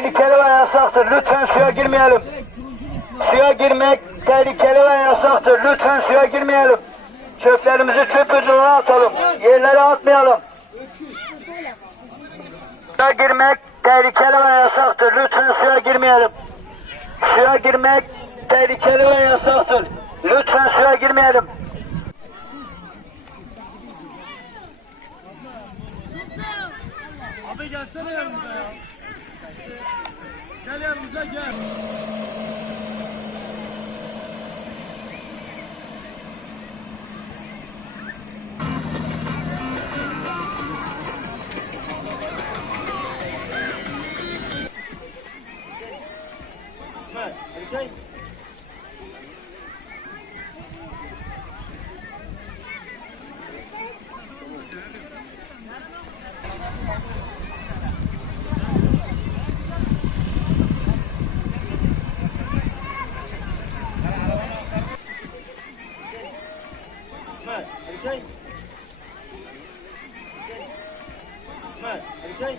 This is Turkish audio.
tehlikeli ve yasaktır. Lütfen suya girmeyelim. Suya girmek tehlikeli ve yasaktır. Lütfen suya girmeyelim. Çöplerimizi çöp ödülüne atalım. Yerlere atmayalım. Suya girmek tehlikeli ve yasaktır. Lütfen suya girmeyelim. Suya girmek tehlikeli ve yasaktır. Lütfen suya girmeyelim. Gelsene yanımıza ya. Gel yanımıza gel. İsmail, Hüseyin. İsmail, Hüseyin. İsmail, Hüseyin.